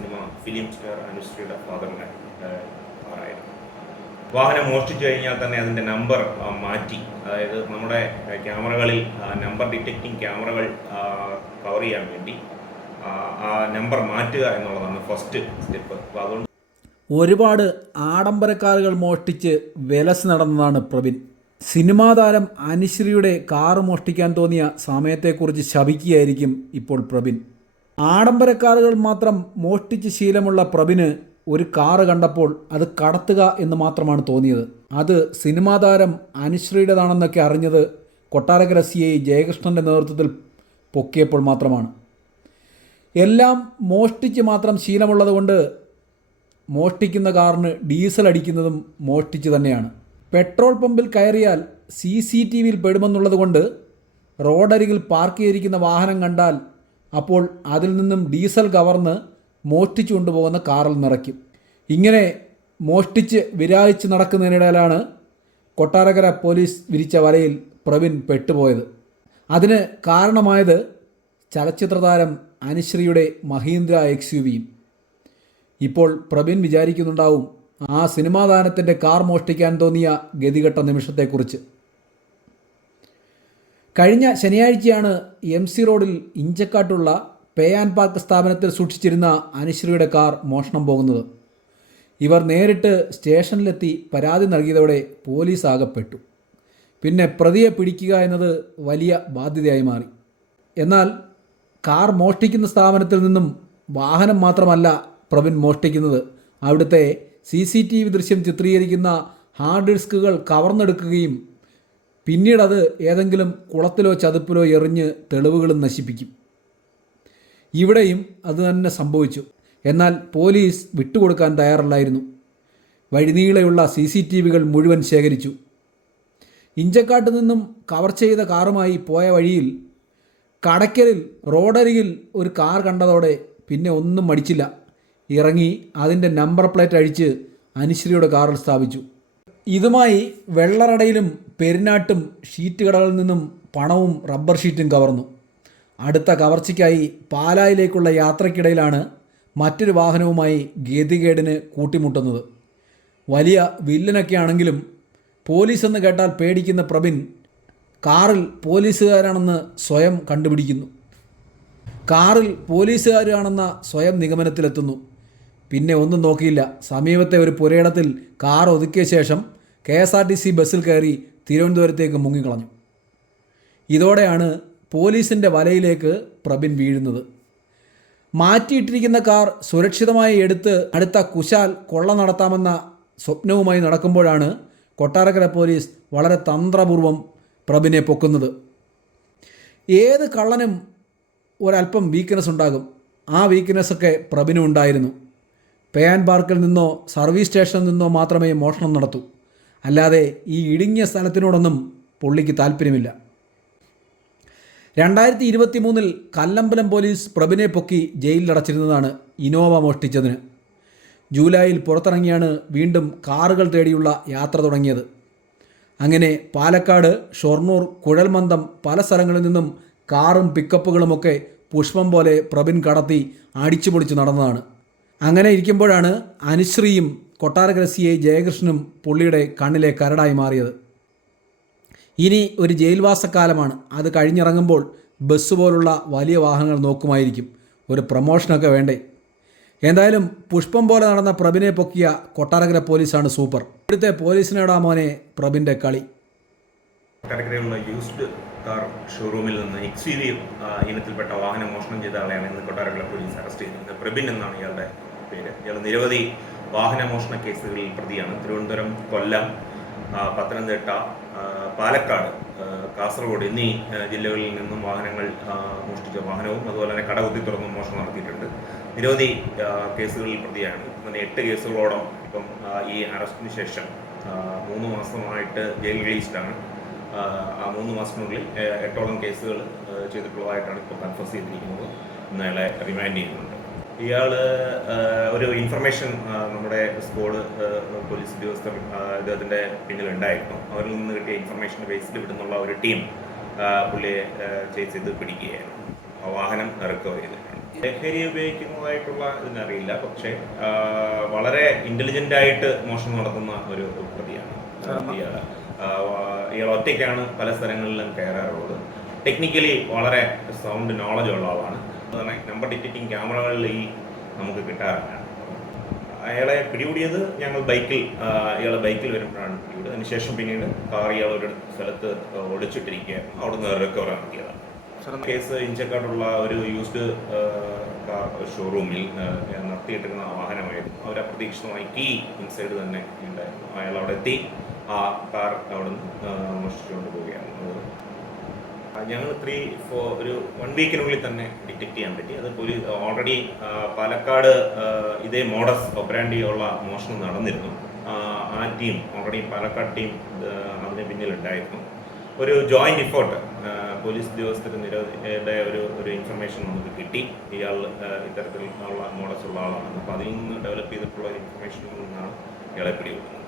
Cinema film star അനുശ്രീയുടെ ഫാദറിനെ ആറായിരുന്നു. വാഹനം മോഷ്ടിച്ചു കഴിഞ്ഞാൽ തന്നെ അതിൻ്റെ നമ്പർ മാറ്റി, അതായത് നമ്മുടെ ക്യാമറകളിൽ നമ്പർ ഡിറ്റക്റ്റിംഗ് ക്യാമറകൾ കവർ ചെയ്യാൻ വേണ്ടി ആ നമ്പർ മാറ്റുക എന്നുള്ളതാണ് ഫസ്റ്റ് സ്റ്റെപ്പ്. അപ്പോൾ അതുകൊണ്ട് ഒരുപാട് ആഡംബരക്കാറുകൾ മോഷ്ടിച്ച് വിലസ് നടന്നതാണ് പ്രബിൻ. സിനിമാ താരം അനുശ്രീയുടെ കാറ് മോഷ്ടിക്കാൻ തോന്നിയ സമയത്തെക്കുറിച്ച് ശപിക്കുകയായിരിക്കും ഇപ്പോൾ പ്രബിൻ. ആഡംബരക്കാറുകൾ മാത്രം മോഷ്ടിച്ച് ശീലമുള്ള പ്രബിന് ഒരു കാറ് കണ്ടപ്പോൾ അത് കടത്തുക എന്ന് മാത്രമാണ് തോന്നിയത്. അത് സിനിമാ താരം അനുശ്രീയുടേതാണെന്നൊക്കെ അറിഞ്ഞത് കൊട്ടാരക്കര CI ജയകൃഷ്ണൻ്റെ നേതൃത്വത്തിൽ പൊക്കിയപ്പോൾ മാത്രമാണ്. എല്ലാം മോഷ്ടിച്ച് മാത്രം ശീലമുള്ളതുകൊണ്ട് മോഷ്ടിക്കുന്ന കാറിന് ഡീസൽ അടിക്കുന്നതും മോഷ്ടിച്ച് തന്നെയാണ്. പെട്രോൾ പമ്പിൽ കയറിയാൽ CCTVയിൽ പെടുമെന്നുള്ളത് കൊണ്ട് റോഡരികിൽ പാർക്ക് ചെയ്തിരിക്കുന്ന വാഹനം കണ്ടാൽ അപ്പോൾ അതിൽ നിന്നും ഡീസൽ കവർന്ന് മോഷ്ടിച്ചു കൊണ്ടുപോകുന്ന കാറിൽ നിറയ്ക്കും. ഇങ്ങനെ മോഷ്ടിച്ച് വിരായിച്ച് നടക്കുന്നതിനിടയിലാണ് കൊട്ടാരക്കര പോലീസ് വിരിച്ച വലയിൽ പ്രബിൻ പെട്ടുപോയത്. അതിന് കാരണമായത് ചലച്ചിത്ര താരം അനുശ്രീയുടെ മഹീന്ദ്ര XUVയും. ഇപ്പോൾ പ്രബിൻ വിചാരിക്കുന്നുണ്ടാവും ആ സിനിമാ താരത്തിൻ്റെ കാർ മോഷ്ടിക്കാൻ തോന്നിയ ഗതികെട്ട നിമിഷത്തെക്കുറിച്ച്. കഴിഞ്ഞ ശനിയാഴ്ചയാണ് MC റോഡിൽ ഇഞ്ചക്കാട്ടുള്ള പേ ആൻഡ് പാർക്ക് സ്ഥാപനത്തിൽ സൂക്ഷിച്ചിരുന്ന അനുശ്രീയുടെ കാർ മോഷണം പോകുന്നത്. ഇവർ നേരിട്ട് സ്റ്റേഷനിലെത്തി പരാതി നൽകിയതോടെ പോലീസ് ആകപ്പെട്ടു. പിന്നെ പ്രതിയെ പിടിക്കുക എന്നത് വലിയ ബാധ്യതയായി മാറി. എന്നാൽ കാർ മോഷ്ടിക്കുന്ന സ്ഥാപനത്തിൽ നിന്നും വാഹനം മാത്രമല്ല പ്രബിൻ മോഷ്ടിക്കുന്നത്, അവിടുത്തെ CCTV ദൃശ്യം ചിത്രീകരിക്കുന്ന ഹാർഡ് ഡിസ്കുകൾ കവർന്നെടുക്കുകയും പിന്നീടത് ഏതെങ്കിലും കുളത്തിലോ ചതുപ്പിലോ എറിഞ്ഞ് തെളിവുകളും നശിപ്പിക്കും. ഇവിടെയും അതുതന്നെ സംഭവിച്ചു. എന്നാൽ പോലീസ് വിട്ടുകൊടുക്കാൻ തയ്യാറല്ലായിരുന്നു. വഴിനീളെയുള്ള CCTVകൾ മുഴുവൻ ശേഖരിച്ചു. ഇഞ്ചക്കാട്ട് നിന്നും കവർ ചെയ്ത കാറുമായി പോയ വഴിയിൽ കടയ്ക്കലിൽ റോഡരികിൽ ഒരു കാർ കണ്ടതോടെ പിന്നെ ഒന്നും മടിച്ചില്ല. ഇറങ്ങി അതിൻ്റെ നമ്പർ പ്ലേറ്റ് അഴിച്ച് അനുശ്രീയുടെ കാറിൽ സ്ഥാപിച്ചു. ഇതുമായി വെള്ളറടയിലും പെരിനാട്ടും ഷീറ്റ് കടകളിൽ നിന്നും പണവും റബ്ബർ ഷീറ്റും കവർന്നു. അടുത്ത കവർച്ചയ്ക്കായി പാലായിലേക്കുള്ള യാത്രയ്ക്കിടയിലാണ് മറ്റൊരു വാഹനവുമായി ഗതികേടിന് കൂട്ടിമുട്ടുന്നത്. വലിയ വില്ലനൊക്കെ ആണെങ്കിലും പോലീസ് എന്ന് കേട്ടാൽ പേടിക്കുന്ന പ്രബിൻ കാറിൽ പോലീസുകാരാണെന്ന് സ്വയം കണ്ടുപിടിക്കുന്നു. കാറിൽ പോലീസുകാരാണെന്ന സ്വയം നിഗമനത്തിലെത്തുന്നു. പിന്നെ ഒന്നും നോക്കിയില്ല. സമീപത്തെ ഒരു പുരയിടത്തിൽ കാർ ഒതുക്കിയ ശേഷം KSRTC ബസ്സിൽ കയറി തിരുവനന്തപുരത്തേക്ക് മുങ്ങിക്കളഞ്ഞു. ഇതോടെയാണ് പോലീസിൻ്റെ വലയിലേക്ക് പ്രബിൻ വീഴുന്നത്. മാറ്റിയിട്ടിരിക്കുന്ന കാർ സുരക്ഷിതമായി എടുത്ത് അടുത്ത കുശാൽ കൊള്ള നടത്താമെന്ന സ്വപ്നവുമായി നടക്കുമ്പോഴാണ് കൊട്ടാരക്കര പോലീസ് വളരെ തന്ത്രപൂർവ്വം പ്രബിനെ പൊക്കുന്നത്. ഏത് കള്ളനും ഒരല്പം വീക്ക്നെസ് ഉണ്ടാകും. ആ വീക്ക്നെസ്സൊക്കെ പ്രബിനും ഉണ്ടായിരുന്നു. പേ ആൻഡ് പാർക്കിൽ നിന്നോ സർവീസ് സ്റ്റേഷനിൽ നിന്നോ മാത്രമേ മോഷണം നടത്തൂ. അല്ലാതെ ഈ ഇടുങ്ങിയ സ്ഥലത്തിനോടൊന്നും പുള്ളിക്ക് താല്പര്യമില്ല. 2023 കല്ലമ്പലം പോലീസ് പ്രബിനെ പൊക്കി ജയിലിലടച്ചിരുന്നതാണ് ഇനോവ മോഷ്ടിച്ചതിന്. ജൂലൈയിൽ പുറത്തിറങ്ങിയാണ് വീണ്ടും കാറുകൾ തേടിയുള്ള യാത്ര തുടങ്ങിയത്. അങ്ങനെ പാലക്കാട്, ഷൊർണൂർ, കുഴൽമന്ദം പല സ്ഥലങ്ങളിൽ നിന്നും കാറും പിക്കപ്പുകളുമൊക്കെ പുഷ്പം പോലെ പ്രബിൻ കടത്തി അടിച്ചുപൊളിച്ച് നടന്നതാണ്. അങ്ങനെ ഇരിക്കുമ്പോഴാണ് അനുശ്രീയും കൊട്ടാരക്കര CI ജയകൃഷ്ണനും പുള്ളിയുടെ കണ്ണിലെ കരടായി മാറിയത്. ഇനി ഒരു ജയിൽവാസക്കാലമാണ്. അത് കഴിഞ്ഞിറങ്ങുമ്പോൾ ബസ് പോലുള്ള വലിയ വാഹനങ്ങൾ നോക്കുമായിരിക്കും. ഒരു പ്രമോഷനൊക്കെ വേണ്ടേ? എന്തായാലും പുഷ്പം പോലെ നടന്ന പ്രബിനെ പൊക്കിയ കൊട്ടാരക്കര പോലീസാണ് സൂപ്പർ. ഇവിടുത്തെ പോലീസിനോടാ മോനെ പ്രബിൻ്റെ കളി. കൊട്ടാരക്കരയുള്ള യൂസ്ഡ് കാർ ഷോറൂമിൽ നിന്ന് XUV ഇനത്തിൽപ്പെട്ട വാഹനം മോഷണം ചെയ്ത ആളെയാണ് ഇന്ന് കൊട്ടാരക്കര പോലീസ് അറസ്റ്റ് ചെയ്തത്. പ്രബിൻ എന്നാണ് ഇയാളുടെ പേര്. ഇയാൾ നിരവധി വാഹന മോഷണ കേസുകളിൽ പ്രതിയാണ്. തിരുവനന്തപുരം, കൊല്ലം, പത്തനംതിട്ട, പാലക്കാട്, കാസർഗോഡ് എന്നീ ജില്ലകളിൽ നിന്നും വാഹനങ്ങൾ മോഷ്ടിച്ച വാഹനവും അതുപോലെ തന്നെ കടകുത്തി തുറന്നും മോഷണം നടത്തിയിട്ടുണ്ട്. നിരവധി കേസുകളിൽ പ്രതിയാണ്. അങ്ങനെ 8 കേസുകളോളം ഇപ്പം ഈ അറസ്റ്റിന് ശേഷം 3 മാസമായിട്ട് ജയിൽ റിലീസ്ഡാണ്. ആ 3 മാസത്തിനുള്ളിൽ 8ഓളം കേസുകൾ ചെയ്തിട്ടുള്ളതായിട്ടാണ് ഇപ്പോൾ കൺഫസ് ചെയ്തിരിക്കുന്നത്. ഇന്ന് അയാളെ റിമാൻഡ് ചെയ്യുന്നുണ്ട്. ഇയാൾ ഒരു ഇൻഫർമേഷൻ നമ്മുടെ സ്ക്വാഡ് പോലീസ് ഉദ്യോഗസ്ഥർ ഇദ്ദേഹത്തിൻ്റെ പിന്നിലുണ്ടായിരുന്നു. അവരിൽ നിന്ന് കിട്ടിയ ഇൻഫർമേഷൻ്റെ ബേസിൽ ഇവിടുന്നുള്ള ഒരു ടീം പുള്ളിയെ ചേസ് ചെയ്ത് പിടിക്കുകയായിരുന്നു. വാഹനം റിക്കവർ ചെയ്തിട്ടുണ്ട്. ലഹരി ഉപയോഗിക്കുന്നതായിട്ടുള്ള ഇതിനറിയില്ല, പക്ഷേ വളരെ ഇന്റലിജന്റ് ആയിട്ട് മോഷണം നടത്തുന്ന ഒരു പ്രതിയാണ് ഇയാള്. ഇയാൾ ഒറ്റയ്ക്കാണ് പല സ്ഥലങ്ങളിലും കയറാറുള്ളത്. ടെക്നിക്കലി വളരെ സൗണ്ട് നോളജ് ഉള്ള ആളാണ്. അതുതന്നെ നമ്പർ ഡിറ്റക്റ്റിംഗ് ക്യാമറകളിൽ നമുക്ക് കിട്ടാറില്ല. അയാളെ പിടികൂടിയത് ഞങ്ങൾ ഇയാളെ ബൈക്കിൽ വരുമ്പോഴാണ് പിടികൂടിയത്. അതിനുശേഷം പിന്നീട് കാർ ഇയാൾ ഒരു സ്ഥലത്ത് ഒളിച്ചിട്ടിരിക്കുകയായിരുന്നു. അവിടെ നിന്ന് റിക്കവർ നടത്തിയതാണ്. കേസ് ഇഞ്ചക്കാടുള്ള ഒരു യൂസ്ഡ് കാർ ഷോറൂമിൽ നടത്തിയിട്ടിരുന്ന വാഹനമായിരുന്നു. അവർ അപ്രതീക്ഷിതമായി കീ ഇൻസൈഡ് തന്നെ ഉണ്ടായിരുന്നു. അയാൾ അവിടെ എത്തി ആ കാർ അവിടെ നിന്ന് മോഷ്ടിച്ചുകൊണ്ട് പോവുകയാണ്. ഞങ്ങൾ ഒരു 1 വീക്കിനുള്ളിൽ തന്നെ ഡിറ്റക്ട് ചെയ്യാൻ പറ്റി. അത് ഓൾറെഡി പാലക്കാട് ഇതേ മോഡസ് ഓപ്പറാൻഡി ഉള്ള മോഷണം നടന്നിരുന്നു. ആ ടീം ഓൾറെഡി പാലക്കാട് ടീം അതിന് പിന്നിലുണ്ടായിരുന്നു. ഒരു ജോയിന്റ് എഫേർട്ട് പോലീസ് ഉദ്യോഗസ്ഥരുടെ ഒരു ഇൻഫർമേഷൻ നമുക്ക് കിട്ടി. ഇയാൾ ഇത്തരത്തിലുള്ള മോഡസ് ഉള്ള ആളാണ്. അപ്പോൾ അതിൽ നിന്ന് ഡെവലപ്പ് ചെയ്തിട്ടുള്ള ഇൻഫർമേഷനിൽ നിന്നാണ് ഇയാളെ പിടികൂടുന്നത്.